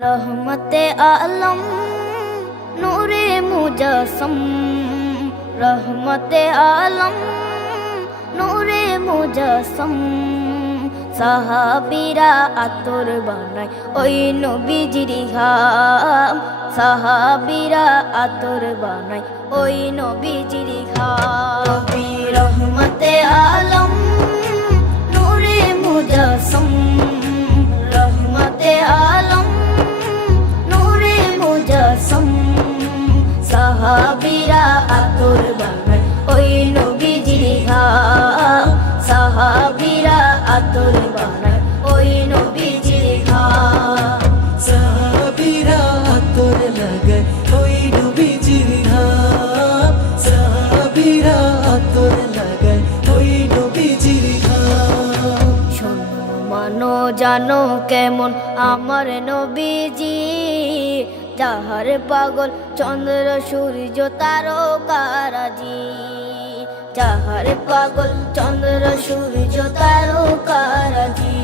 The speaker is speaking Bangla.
रहमते आलम नूरे मुजस्सम, रहमते आलम नूरे मुजस्सम। সাহাবীরা আতর বানায় ওই নবীজির ঘাম, সাহাবীরা আতর বানায় ওই নবীজির ঘাম। নবী রহমতে আলম নূরে মুজস্সম, রহমতে আলম নূরে মুজস্সম। সাহাবীরা আতর বানায় ওই নবীজির ঘাম, সাহাবীরা আতর বানায় ওই নবীজির ঘাম। সাহাবীরা আতর লাগায় ওই নবীজির ঘাম, সাহাবীরা আতর লাগায় ওই নবীজির ঘাম। শোনো মানো জানো কেমন আমার নবীজি, যাহার পাগল চন্দ্র সূর্য তারকারাজি, যাহার পাগল চন্দ্র সূর্য তারকারাজি।